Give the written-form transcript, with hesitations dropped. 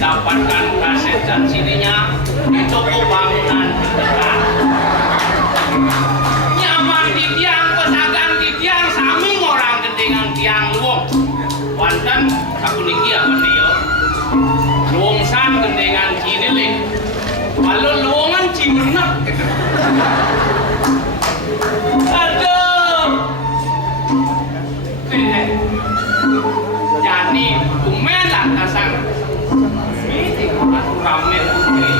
dapatkan kaset dan CD-nya di toko bangunan terdekat. Nyaman di tiang, pesagan di tiang, sami orang kedengang tiang luwung. Wanten aku niki apa dia? Luwung san kedengang cidelik. Kalau luwungan cimenek. Aduh. Jadi kumelan kasang. Ini aku ramen.